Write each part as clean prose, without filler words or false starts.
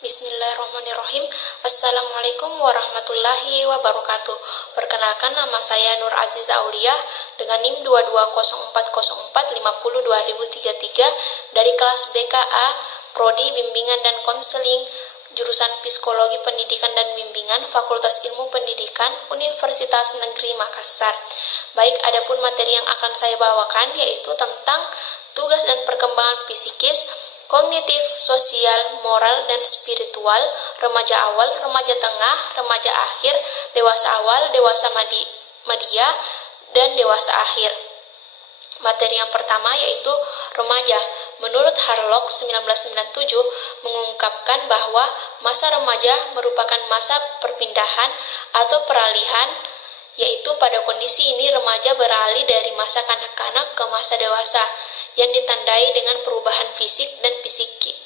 Bismillahirrahmanirrahim. Assalamualaikum warahmatullahi wabarakatuh. Perkenalkan, nama saya Nur Aziza Aulia dengan NIM 220404502033 dari kelas BKA Prodi Bimbingan dan Konseling, jurusan Psikologi Pendidikan dan Bimbingan, Fakultas Ilmu Pendidikan, Universitas Negeri Makassar. Baik, adapun materi yang akan saya bawakan yaitu tentang tugas dan perkembangan psikis, kognitif, sosial, moral, dan spiritual, remaja awal, remaja tengah, remaja akhir, dewasa awal, dewasa media, dan dewasa akhir. Materi yang pertama yaitu remaja. Menurut Harlock 1997 mengungkapkan bahwa masa remaja merupakan masa perpindahan atau peralihan, yaitu pada kondisi ini remaja beralih dari masa kanak-kanak ke masa dewasa yang ditandai dengan perubahan fisik dan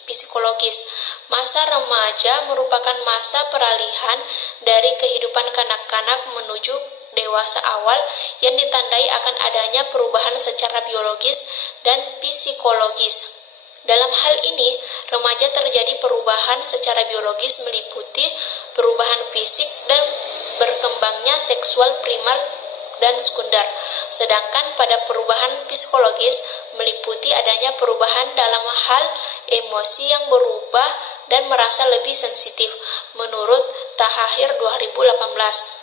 psikologis. Masa remaja merupakan masa peralihan dari kehidupan kanak-kanak menuju dewasa awal yang ditandai akan adanya perubahan secara biologis dan psikologis. Dalam hal ini, remaja terjadi perubahan secara biologis meliputi perubahan fisik dan berkembangnya seksual primer dan sekunder. Sedangkan pada perubahan psikologis meliputi adanya perubahan dalam hal emosi yang berubah dan merasa lebih sensitif, menurut Tahahir 2018.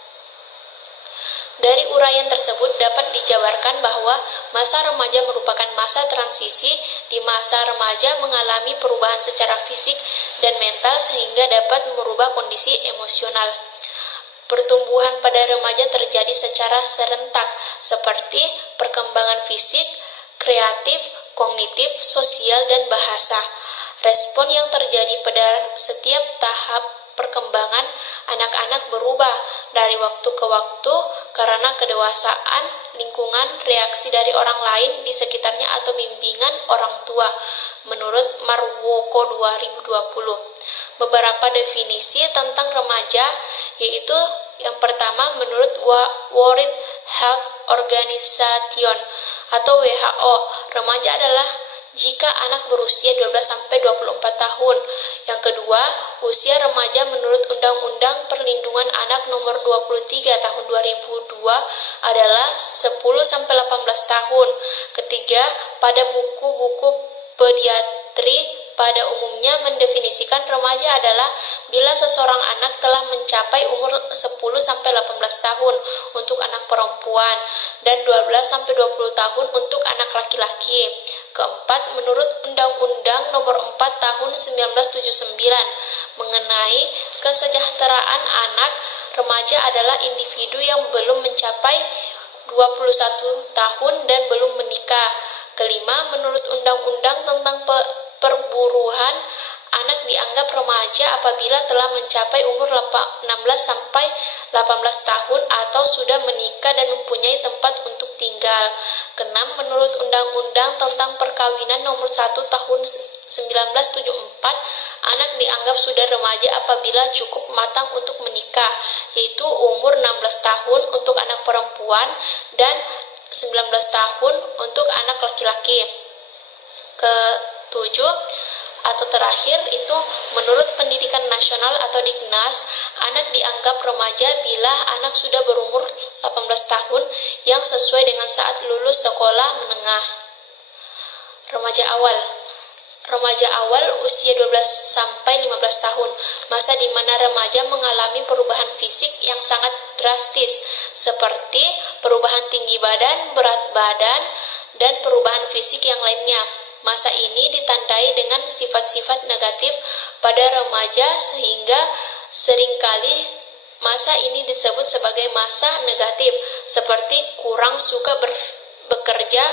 Dari uraian tersebut dapat dijabarkan bahwa masa remaja merupakan masa transisi di masa remaja mengalami perubahan secara fisik dan mental sehingga dapat merubah kondisi emosional. Pertumbuhan pada remaja terjadi secara serentak seperti perkembangan fisik, kreatif, kognitif, sosial, dan bahasa. Respon yang terjadi pada setiap tahap perkembangan anak-anak berubah dari waktu ke waktu karena kedewasaan, lingkungan, reaksi dari orang lain di sekitarnya atau bimbingan orang tua, menurut Marwoko 2020. Beberapa definisi tentang remaja yaitu yang pertama menurut World Health Organization atau WHO, remaja adalah jika anak berusia 12-24 tahun. Yang kedua, usia remaja menurut Undang-Undang Perlindungan Anak Nomor 23 Tahun 2002 adalah 10-18 tahun. Ketiga, pada buku-buku pediatri pada umumnya mendefinisikan remaja adalah bila seseorang anak telah mencapai umur 10-18 tahun untuk anak perempuan dan 12-20 tahun untuk anak laki-laki. Keempat, menurut Undang-Undang Nomor 4 Tahun 1979 mengenai kesejahteraan anak, remaja adalah individu yang belum mencapai 21 tahun dan belum menikah. Kelima, menurut Undang-Undang tentang Perburuan, anak dianggap remaja apabila telah mencapai umur 16-18 tahun atau sudah menikah dan mempunyai tempat untuk tinggal. Keenam, menurut Undang-Undang tentang Perkawinan Nomor 1 Tahun 1974, anak dianggap sudah remaja apabila cukup matang untuk menikah, yaitu umur 16 tahun untuk anak perempuan dan 19 tahun untuk anak laki-laki. Ketujuh atau terakhir itu menurut Pendidikan Nasional atau Diknas, anak dianggap remaja bila anak sudah berumur 18 tahun yang sesuai dengan saat lulus sekolah menengah. Remaja awal usia 12-15 tahun, masa di mana remaja mengalami perubahan fisik yang sangat drastis seperti perubahan tinggi badan, berat badan, dan perubahan fisik yang lainnya. Masa ini ditandai dengan sifat-sifat negatif pada remaja sehingga seringkali masa ini disebut sebagai masa negatif seperti kurang suka bekerja,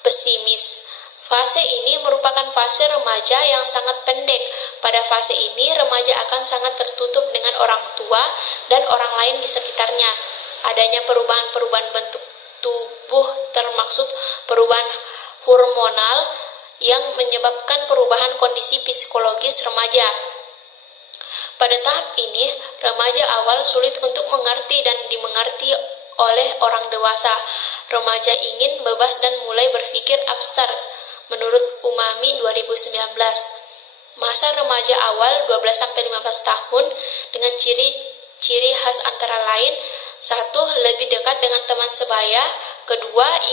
pesimis. Fase ini merupakan fase remaja yang sangat pendek. Pada fase ini remaja akan sangat tertutup dengan orang tua dan orang lain di sekitarnya. Adanya perubahan-perubahan bentuk tubuh termaksud perubahan hormonal yang menyebabkan perubahan kondisi psikologis remaja. Pada tahap ini, remaja awal sulit untuk mengerti dan dimengerti oleh orang dewasa. Remaja ingin bebas dan mulai berpikir abstrak, menurut Umami 2019. Masa remaja awal 12-15 tahun dengan ciri-ciri khas antara lain: 1. Lebih dekat dengan teman sebaya. 2.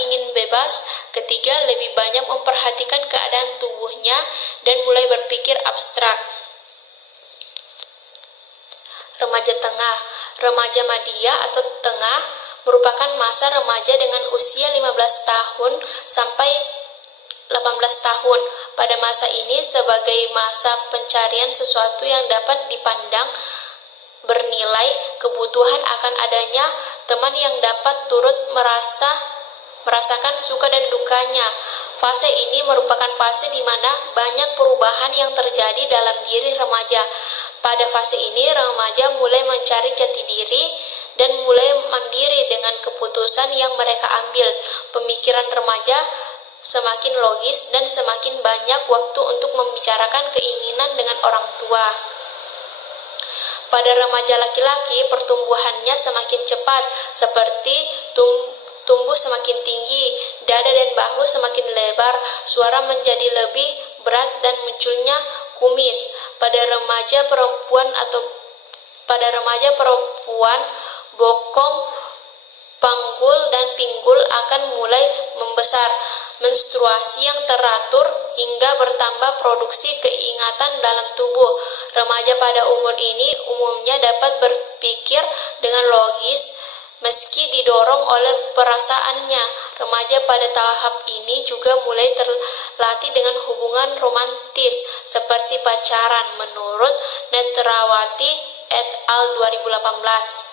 Ingin bebas. 3. Lebih banyak memperhatikan keadaan tubuhnya dan mulai berpikir abstrak. Remaja tengah. Remaja madya atau tengah merupakan masa remaja dengan usia 15 tahun sampai 18 tahun. Pada masa ini sebagai masa pencarian sesuatu yang dapat dipandang bernilai, kebutuhan akan adanya teman yang dapat turut merasakan suka dan dukanya. Fase ini merupakan fase di mana banyak perubahan yang terjadi dalam diri remaja. Pada fase ini remaja mulai mencari jati diri dan mulai mandiri dengan keputusan yang mereka ambil. Pemikiran remaja semakin logis dan semakin banyak waktu untuk membicarakan keinginan dengan orang tua. Pada remaja laki-laki, pertumbuhannya semakin cepat, seperti tumbuh semakin tinggi, dada dan bahu semakin lebar, suara menjadi lebih berat dan munculnya kumis. Pada remaja perempuan, bokong, panggul dan pinggul akan mulai membesar, menstruasi yang teratur hingga bertambah produksi keingatan dalam tubuh. Remaja pada umur ini umumnya dapat berpikir dengan logis meski didorong oleh perasaannya. Remaja pada tahap ini juga mulai terlatih dengan hubungan romantis seperti pacaran, menurut Netrawati et al. 2018.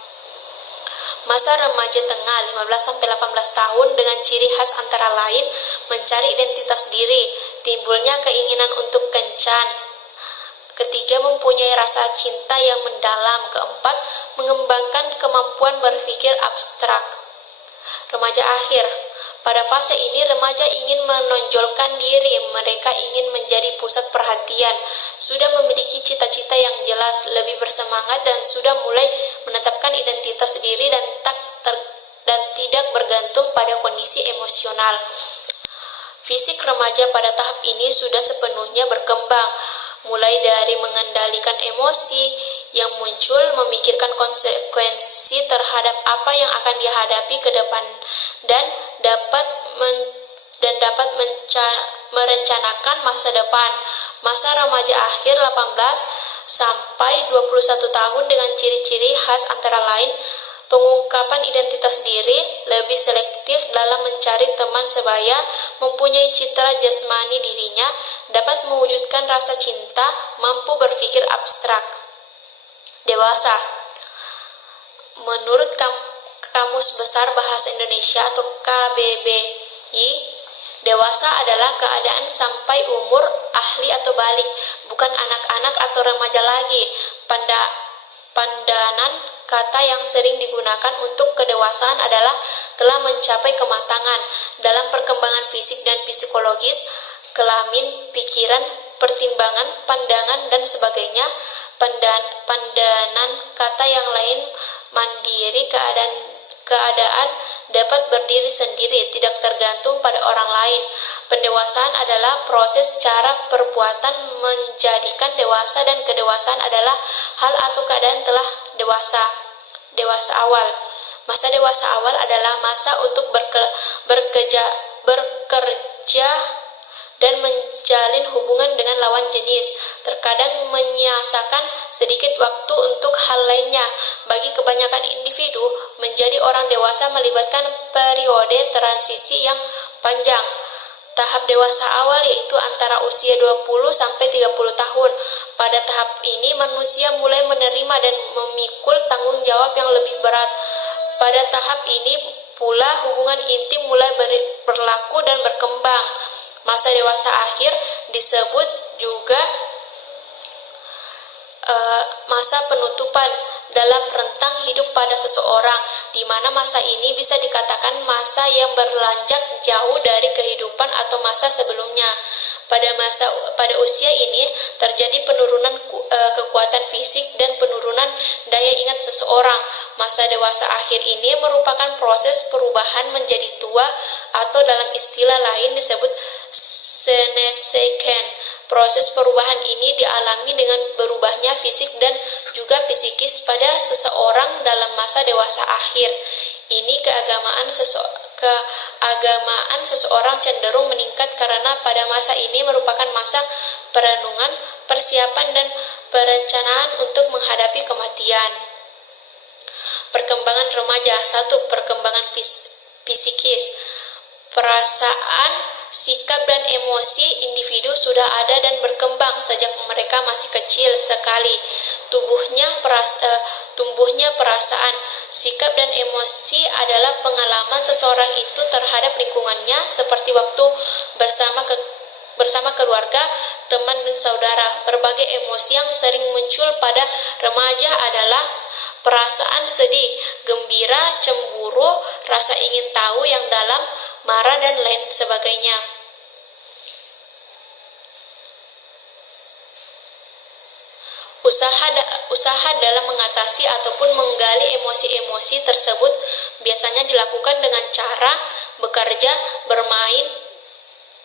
Masa remaja tengah 15-18 tahun dengan ciri khas antara lain: mencari identitas diri, timbulnya keinginan untuk kencan. 3. Mempunyai rasa cinta yang mendalam. 4. Mengembangkan kemampuan berpikir abstrak. Remaja akhir. Pada fase ini remaja ingin menonjolkan diri, mereka ingin menjadi pusat perhatian, sudah memiliki cita-cita yang jelas, lebih bersemangat dan sudah mulai menetapkan identitas diri dan tidak bergantung pada kondisi emosional. Fisik remaja pada tahap ini sudah sepenuhnya berkembang, mulai dari mengendalikan emosi yang muncul, memikirkan konsekuensi terhadap apa yang akan dihadapi ke depan, dan dapat merencanakan masa depan. Masa remaja akhir 18 sampai 21 tahun dengan ciri-ciri khas antara lain: pengungkapan identitas diri, lebih selektif dalam mencari teman sebaya, mempunyai citra jasmani dirinya, dapat mewujudkan rasa cinta, mampu berpikir abstrak. Dewasa. Menurut Kamus Besar Bahasa Indonesia atau KBBI, dewasa adalah keadaan sampai umur ahli atau balik, bukan anak-anak atau remaja lagi. Pandanan kata yang sering digunakan untuk kedewasaan adalah telah mencapai kematangan dalam perkembangan fisik dan psikologis, kelamin, pikiran, pertimbangan, pandangan, dan sebagainya. Pandanan kata yang lain: mandiri, keadaan dapat berdiri sendiri, tidak tergantung pada orang lain. Pendewasaan adalah proses cara perbuatan menjadikan dewasa, dan kedewasaan adalah hal atau keadaan telah dewasa. Dewasa awal. Masa dewasa awal adalah masa untuk bekerja dan menjalin hubungan dengan lawan jenis. Terkadang menyiasakan sedikit waktu untuk hal lainnya. Bagi kebanyakan individu, menjadi orang dewasa melibatkan periode transisi yang panjang. Tahap dewasa awal yaitu antara usia 20-30 tahun. Pada tahap ini manusia mulai menerima dan memikul tanggung jawab yang lebih berat. Pada tahap ini pula hubungan intim mulai berlaku dan berkembang. Masa dewasa akhir disebut juga masa penutupan dalam rentang hidup pada seseorang, di mana masa ini bisa dikatakan masa yang berlanjut jauh dari kehidupan atau masa sebelumnya. Pada usia ini terjadi penurunan kekuatan fisik dan penurunan daya ingat seseorang. Masa dewasa akhir ini merupakan proses perubahan menjadi tua, atau dalam istilah lain disebut senescence. Proses perubahan ini dialami dengan berubahnya fisik dan juga psikis pada seseorang dalam masa dewasa akhir. Ini keagamaan seseorang cenderung meningkat karena pada masa ini merupakan masa perenungan, persiapan, dan perencanaan untuk menghadapi kematian. Perkembangan remaja. 1. Perkembangan psikis. Perasaan, sikap, dan emosi individu sudah ada dan berkembang sejak mereka masih kecil sekali. Tumbuhnya perasaan, sikap, dan emosi adalah pengalaman seseorang itu terhadap lingkungannya, seperti waktu bersama keluarga, teman, dan saudara. Berbagai emosi yang sering muncul pada remaja adalah perasaan sedih, gembira, cemburu, rasa ingin tahu yang dalam, marah, dan lain sebagainya. Usaha dalam mengatasi ataupun menggali emosi-emosi tersebut biasanya dilakukan dengan cara bekerja, bermain,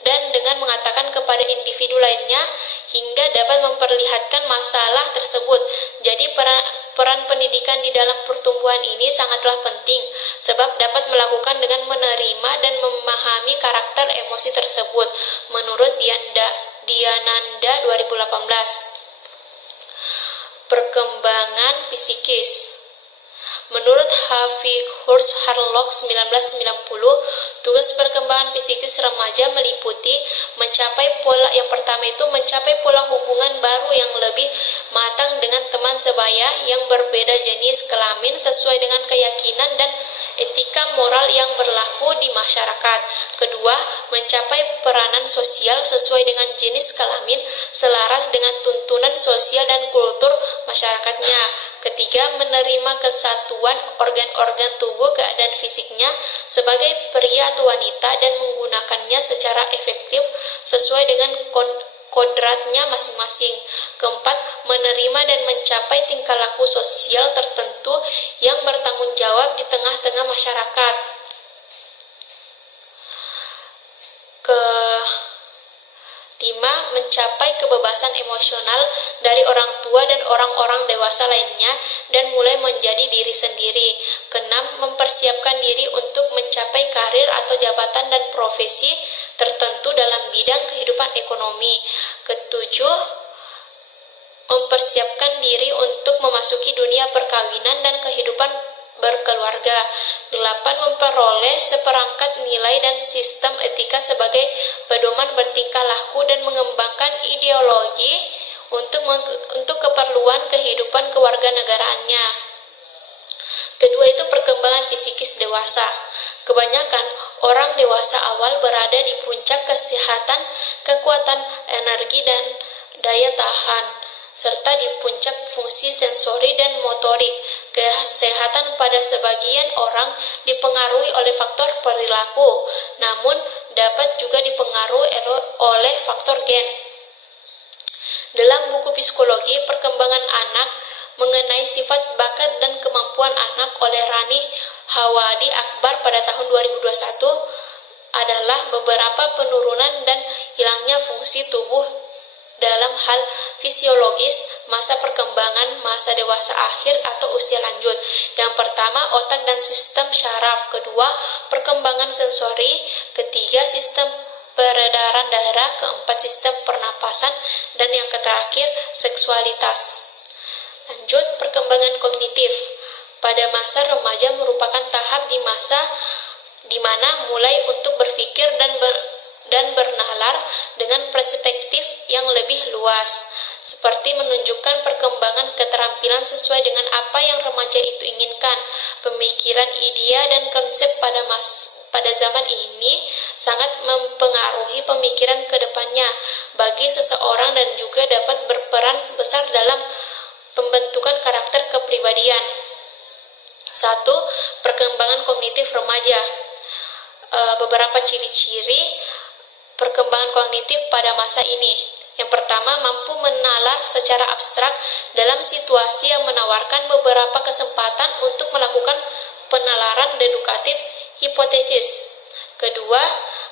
dan dengan mengatakan kepada individu lainnya hingga dapat memperlihatkan masalah tersebut. Jadi peran pendidikan di dalam pertumbuhan ini sangatlah penting, sebab dapat melakukan dengan menerima dan memahami karakter emosi tersebut, menurut Diananda 2018. Perkembangan psikis. Menurut Harvey Harlock 1990, tugas perkembangan psikis remaja meliputi yang pertama itu mencapai pola hubungan baru yang lebih matang dengan teman sebaya yang berbeda jenis kelamin sesuai dengan keyakinan dan etika moral yang berlaku di masyarakat. Kedua, mencapai peranan sosial sesuai dengan jenis kelamin selaras dengan tuntunan sosial dan kultur masyarakatnya. Ketiga, menerima kesatuan organ-organ tubuh keadaan fisiknya sebagai pria atau wanita dan menggunakannya secara efektif sesuai dengan kodratnya masing-masing. Keempat, menerima dan mencapai tingkah laku sosial tertentu yang bertanggung jawab di tengah-tengah masyarakat. Kelima, mencapai kebebasan emosional dari orang tua dan orang-orang dewasa lainnya dan mulai menjadi diri sendiri. Keenam, mempersiapkan diri untuk mencapai karir atau jabatan dan profesi tertentu dalam bidang kehidupan ekonomi. Ketujuh, mempersiapkan diri untuk memasuki dunia perkawinan dan kehidupan berkeluarga. 8. Memperoleh seperangkat nilai dan sistem etika sebagai pedoman bertingkah laku dan mengembangkan ideologi untuk keperluan kehidupan kewarganegaraannya. Kedua itu perkembangan psikis dewasa. Kebanyakan orang dewasa awal berada di puncak kesehatan, kekuatan, energi, dan daya tahan, serta di puncak fungsi sensori dan motorik. Kesehatan pada sebagian orang dipengaruhi oleh faktor perilaku, namun dapat juga dipengaruhi oleh faktor gen. Dalam buku Psikologi Perkembangan Anak mengenai sifat, bakat, dan kemampuan anak oleh Rani Hawadi Akbar pada tahun 2021 adalah beberapa penurunan dan hilangnya fungsi tubuh dalam hal fisiologis masa perkembangan masa dewasa akhir atau usia lanjut. Yang pertama, otak dan sistem syaraf. Kedua, perkembangan sensori. Ketiga, sistem peredaran darah. Keempat, sistem pernapasan. Dan yang terakhir, seksualitas. Lanjut, perkembangan kognitif. Pada masa remaja merupakan tahap di mana mulai untuk berpikir dan bernalar dengan perspektif yang lebih luas, seperti menunjukkan perkembangan keterampilan sesuai dengan apa yang remaja itu inginkan. Pemikiran, idea, dan konsep pada zaman ini sangat mempengaruhi pemikiran ke depannya bagi seseorang dan juga dapat berperan besar dalam pembentukan karakter kepribadian. 1. Perkembangan kognitif remaja. Beberapa ciri-ciri perkembangan kognitif pada masa ini. Yang pertama, mampu menalar secara abstrak dalam situasi yang menawarkan beberapa kesempatan untuk melakukan penalaran dedukatif hipotesis. Kedua,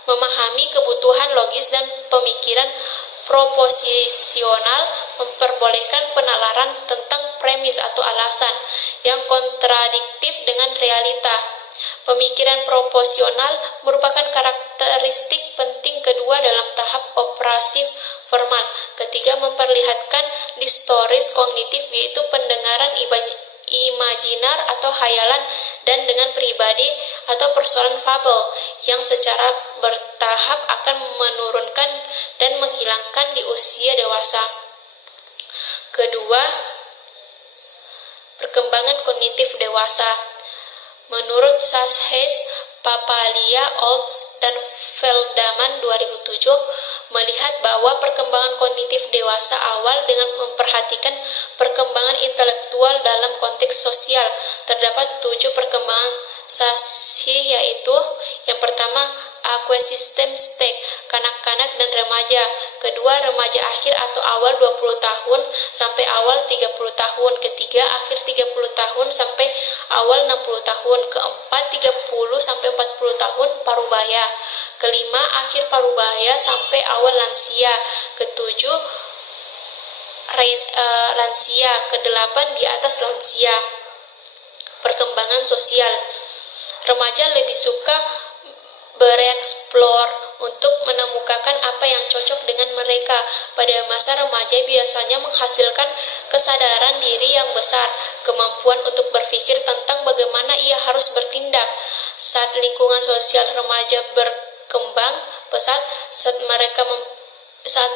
memahami kebutuhan logis dan pemikiran proposisional memperbolehkan penalaran tentang premis atau alasan yang kontradiktif dengan realita. Pemikiran proposisional merupakan karakteristik penting kedua dalam tahap operasif formal. Ketiga, memperlihatkan distoris kognitif, yaitu pendengaran imajinar atau hayalan, dan dengan pribadi atau persoalan fabel yang secara bertahap akan menurunkan dan menghilangkan di usia dewasa. Kedua, perkembangan kognitif dewasa. Menurut Sachs, Papalia, Olds, dan Feldman 2007, melihat bahwa perkembangan kognitif dewasa awal dengan memperhatikan perkembangan intelektual dalam konteks sosial. Terdapat 7 perkembangan Sachs, yaitu yang pertama, aquasystem stage, kanak-kanak dan remaja. Kedua, remaja akhir atau awal 20 tahun sampai awal 30 tahun. Ketiga, akhir 30 tahun sampai awal 60 tahun. Keempat, 30 sampai 40 tahun parubaya. Kelima, akhir parubaya sampai awal lansia. Ketujuh, lansia. Kedelapan, di atas lansia. Perkembangan sosial. Remaja lebih suka bereksplor untuk menemukan apa yang cocok dengan mereka. Pada masa remaja biasanya menghasilkan kesadaran diri yang besar, kemampuan untuk berpikir tentang bagaimana ia harus bertindak. Saat lingkungan sosial remaja berkembang pesat, saat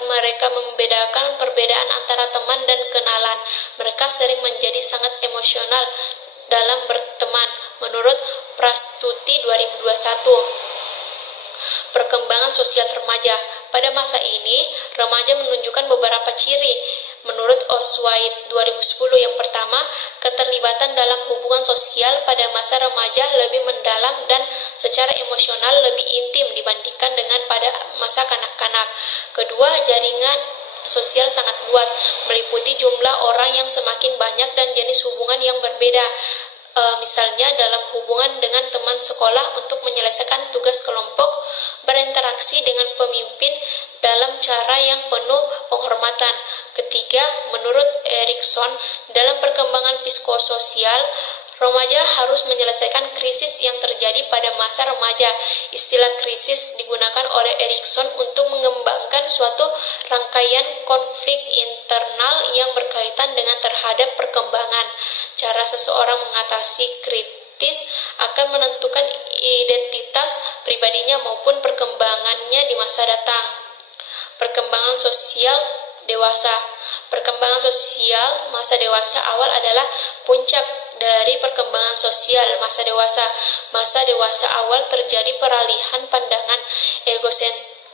mereka membedakan perbedaan antara teman dan kenalan, mereka sering menjadi sangat emosional dalam berteman, menurut Prastuti 2021. Perkembangan sosial remaja. Pada masa ini, remaja menunjukkan beberapa ciri. Menurut Oswald 2010, yang pertama, keterlibatan dalam hubungan sosial pada masa remaja lebih mendalam dan secara emosional lebih intim dibandingkan dengan pada masa kanak-kanak. Kedua, jaringan sosial sangat luas, meliputi jumlah orang yang semakin banyak dan jenis hubungan yang berbeda. Misalnya dalam hubungan dengan teman sekolah untuk menyelesaikan tugas kelompok, berinteraksi dengan pemimpin dalam cara yang penuh penghormatan. Ketiga, menurut Erikson, dalam perkembangan psikososial, remaja harus menyelesaikan krisis yang terjadi pada masa remaja. Istilah krisis digunakan oleh Erikson untuk mengembangkan suatu rangkaian konflik internal yang berkaitan dengan terhadap perkembangan. Cara seseorang mengatasi kritis akan menentukan identitas pribadinya maupun perkembangannya di masa datang. Perkembangan sosial dewasa. Perkembangan sosial masa dewasa awal adalah puncak dari perkembangan sosial masa dewasa. Masa dewasa awal terjadi peralihan pandangan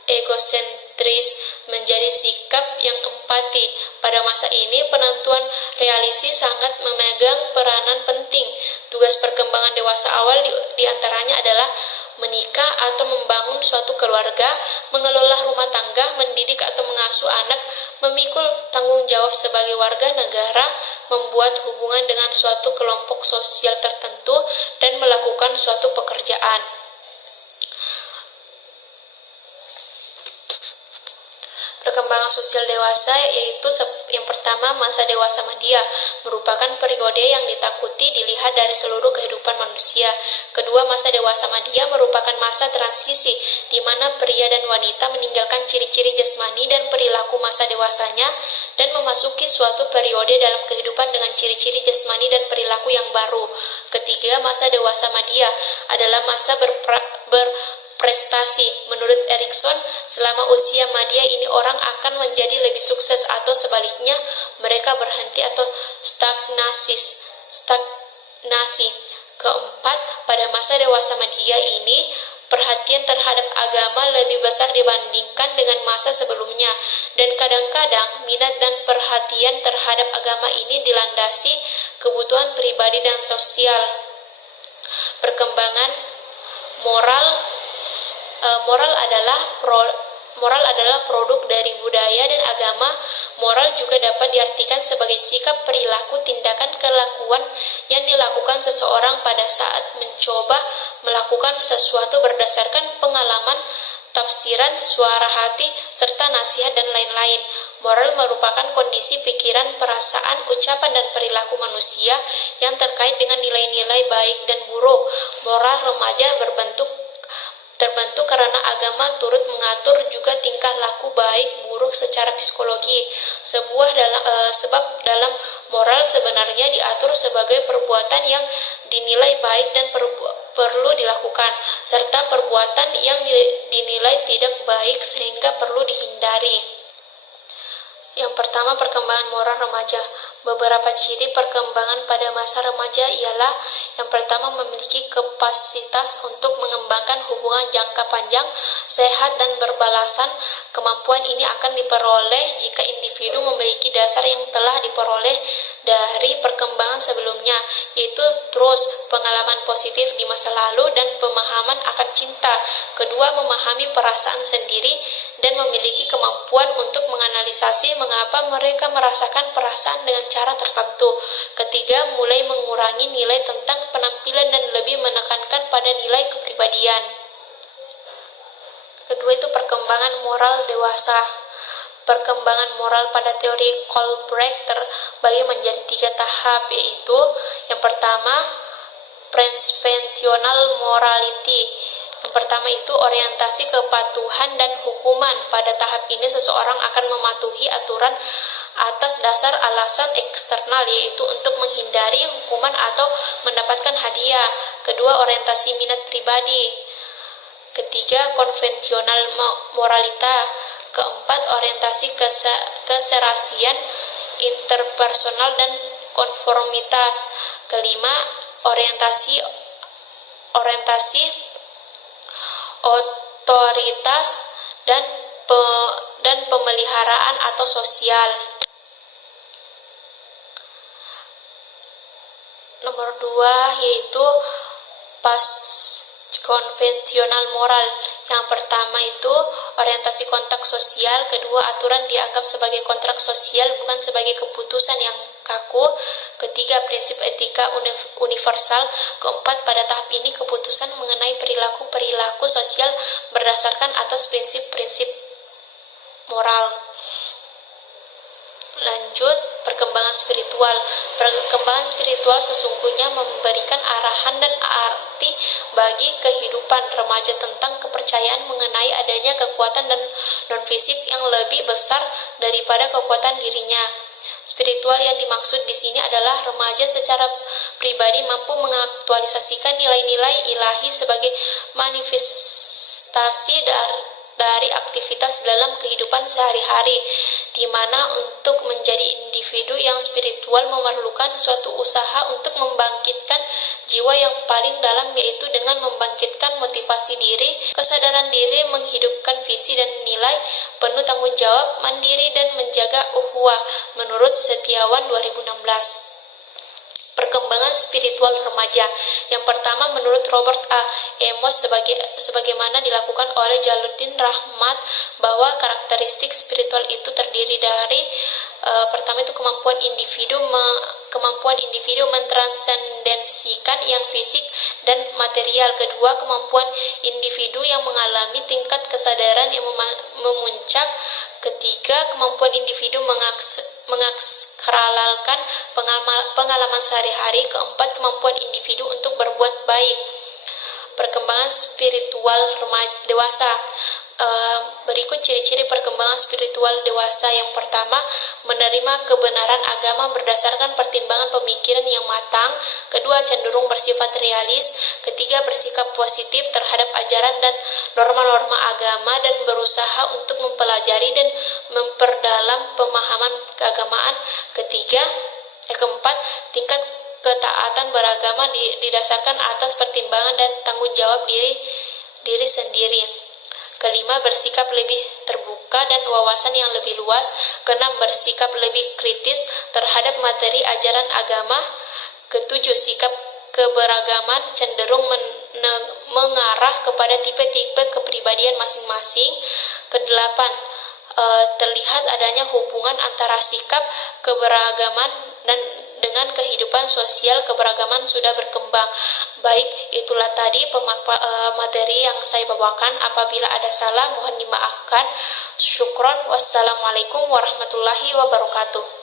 egosentris menjadi sikap yang empati. Pada masa ini, penentuan realisi sangat memegang peranan penting. Tugas perkembangan dewasa awal diantaranya adalah menikah atau membangun suatu keluarga, mengelola rumah tangga, mendidik atau mengasuh anak, memikul tanggung jawab sebagai warga negara, membuat hubungan dengan suatu kelompok sosial tertentu, dan melakukan suatu pekerjaan. Perkembangan sosial dewasa yaitu yang pertama, masa dewasa media, merupakan periode yang ditakuti dilihat dari seluruh kehidupan manusia. Kedua, masa dewasa media merupakan masa transisi di mana pria dan wanita meninggalkan ciri-ciri jasmani dan perilaku masa dewasanya dan memasuki suatu periode dalam kehidupan dengan ciri-ciri jasmani dan perilaku yang baru. Ketiga, masa dewasa media adalah masa prestasi. Menurut Erikson, selama usia media ini orang akan menjadi lebih sukses atau sebaliknya mereka berhenti atau stagnasi. Keempat, pada masa dewasa media ini perhatian terhadap agama lebih besar dibandingkan dengan masa sebelumnya, dan kadang-kadang minat dan perhatian terhadap agama ini dilandasi kebutuhan pribadi dan sosial. Perkembangan moral adalah produk dari budaya dan agama. Moral juga dapat diartikan sebagai sikap, perilaku, tindakan, kelakuan yang dilakukan seseorang pada saat mencoba melakukan sesuatu berdasarkan pengalaman, tafsiran, suara hati, serta nasihat dan lain-lain. Moral merupakan kondisi pikiran, perasaan, ucapan, dan perilaku manusia yang terkait dengan nilai-nilai baik dan buruk. Moral remaja terbentuk karena agama turut mengatur juga tingkah laku baik buruk secara psikologi. Sebab dalam moral sebenarnya diatur sebagai perbuatan yang dinilai baik dan perlu dilakukan, serta perbuatan yang dinilai tidak baik sehingga perlu dihindari. Yang pertama, perkembangan moral remaja. Beberapa ciri perkembangan pada masa remaja ialah: yang pertama, memiliki kapasitas untuk mengembangkan hubungan jangka panjang, sehat dan berbalasan. Kemampuan ini akan diperoleh jika individu memiliki dasar yang telah diperoleh dari perkembangan sebelumnya, yaitu trust, pengalaman positif di masa lalu, dan pemahaman akan cinta. Kedua, memahami perasaan sendiri dan memiliki kemampuan untuk menganalisasi mengapa mereka merasakan perasaan dengan cara tertentu. Ketiga, mulai mengurangi nilai tentang penampilan dan lebih menekankan pada nilai kepribadian. Kedua itu perkembangan moral dewasa. Perkembangan moral pada teori Kohlberg terbagi menjadi 3 tahap, yaitu: yang pertama, preventional morality. Yang pertama itu orientasi kepatuhan dan hukuman. Pada tahap ini seseorang akan mematuhi aturan atas dasar alasan eksternal, yaitu untuk menghindari hukuman atau mendapatkan hadiah. Kedua, orientasi minat pribadi. Ketiga, konvensional moralita. Keempat, orientasi keserasian interpersonal dan konformitas. Kelima, orientasi otoritas dan pemeliharaan atau sosial. Nomor 2 yaitu konvensional moral. Yang pertama itu orientasi kontak sosial. Kedua, aturan dianggap sebagai kontrak sosial, bukan sebagai keputusan yang kaku. Ketiga, prinsip etika universal. Keempat, pada tahap ini keputusan mengenai perilaku sosial berdasarkan atas prinsip-prinsip moral. Lanjut, perkembangan spiritual. Perkembangan spiritual sesungguhnya memberikan arahan dan arti bagi kehidupan remaja tentang kepercayaan mengenai adanya kekuatan dan non-fisik yang lebih besar daripada kekuatan dirinya. Spiritual yang dimaksud di sini adalah remaja secara pribadi mampu mengaktualisasikan nilai-nilai ilahi sebagai manifestasi dari aktivitas dalam kehidupan sehari-hari, di mana untuk menjadi individu yang spiritual memerlukan suatu usaha untuk membangkitkan jiwa yang paling dalam, yaitu dengan membangkitkan motivasi diri, kesadaran diri, menghidupkan visi dan nilai, penuh tanggung jawab, mandiri, dan menjaga ukhuwah, menurut Setiawan 2016. Perkembangan spiritual remaja. Yang pertama, menurut Robert A. Amos sebagaimana dilakukan oleh Jaluddin Rahmat, bahwa karakteristik spiritual itu terdiri dari pertama itu kemampuan individu mentransendensikan yang fisik dan material. Kedua, kemampuan individu yang mengalami tingkat kesadaran yang memuncak. Ketiga, kemampuan individu mengaksaralalkan pengalaman sehari-hari. Keempat, kemampuan individu untuk berbuat baik. Perkembangan spiritual dewasa. Berikut ciri-ciri perkembangan spiritual dewasa. Yang pertama, menerima kebenaran agama berdasarkan pertimbangan pemikiran yang matang. Kedua, cenderung bersifat realis. Ketiga, bersikap positif terhadap ajaran dan norma-norma agama dan berusaha untuk mempelajari dan memperdalam pemahaman keagamaan. Keempat, tingkat ketaatan beragama didasarkan atas pertimbangan dan tanggung jawab diri sendiri. Kelima, bersikap lebih terbuka dan wawasan yang lebih luas. Keenam, bersikap lebih kritis terhadap materi ajaran agama. Ketujuh, sikap keberagaman cenderung mengarah kepada tipe-tipe kepribadian masing-masing. Kedelapan, terlihat adanya hubungan antara sikap keberagaman dan dengan kehidupan sosial keberagaman sudah berkembang. Baik, itulah tadi materi yang saya bawakan. Apabila ada salah, mohon dimaafkan. Syukron. Wassalamualaikum warahmatullahi wabarakatuh.